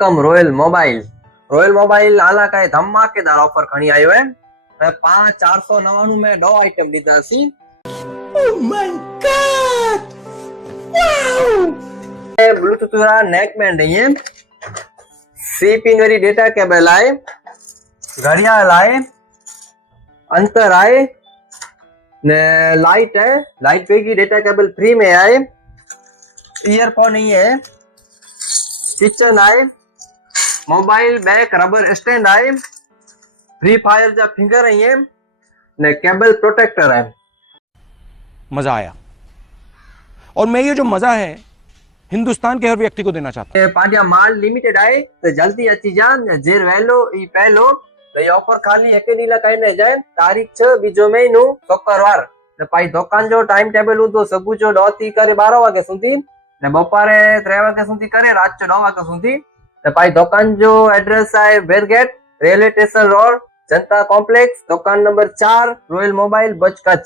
कम royal mobile आला का धमाकेदार ऑफर खणी आयो है। मैं 5499 में 2 आइटम लीधा सी। Oh my god, wow! Bluetooth वाला नेक बैंड है, सी पिन वाली डेटा केबल आए, घड़ियाल आए, अंतर आए ने लाइट है, लाइट पे की डेटा केबल फ्री में आए, ईयरफोन नहीं है, किचन आए, मोबाइल बैक रबर स्टैंड आए, फ्री फायर जा फिंगर है ने केबल प्रोटेक्टर है। मजा आया और मैं ये जो मजा है हिंदुस्तान के हर व्यक्ति को देना चाहता हूं। पांजा माल लिमिटेड आए तो जल्दी अची जान जेर वेलो ई पहलो तो ये ऑफर खाली एक दी ला कईने जाए। तारीख 6 बीजो महीनो शुक्रवार ने पाई दुकान जो टाइम टेबल हुदो सबु जो 9 थी करे 12 वागे सुधी ने बपारे 3 वागे सुधी करे रात 9 वागे सुधी ने पाई दुकान जो एड्रेस है बेरगेट रेलवे स्टेशन रोड जनता कॉम्प्लेक्स दुकान नंबर 4 रॉयल मोबाइल बच कच्छ।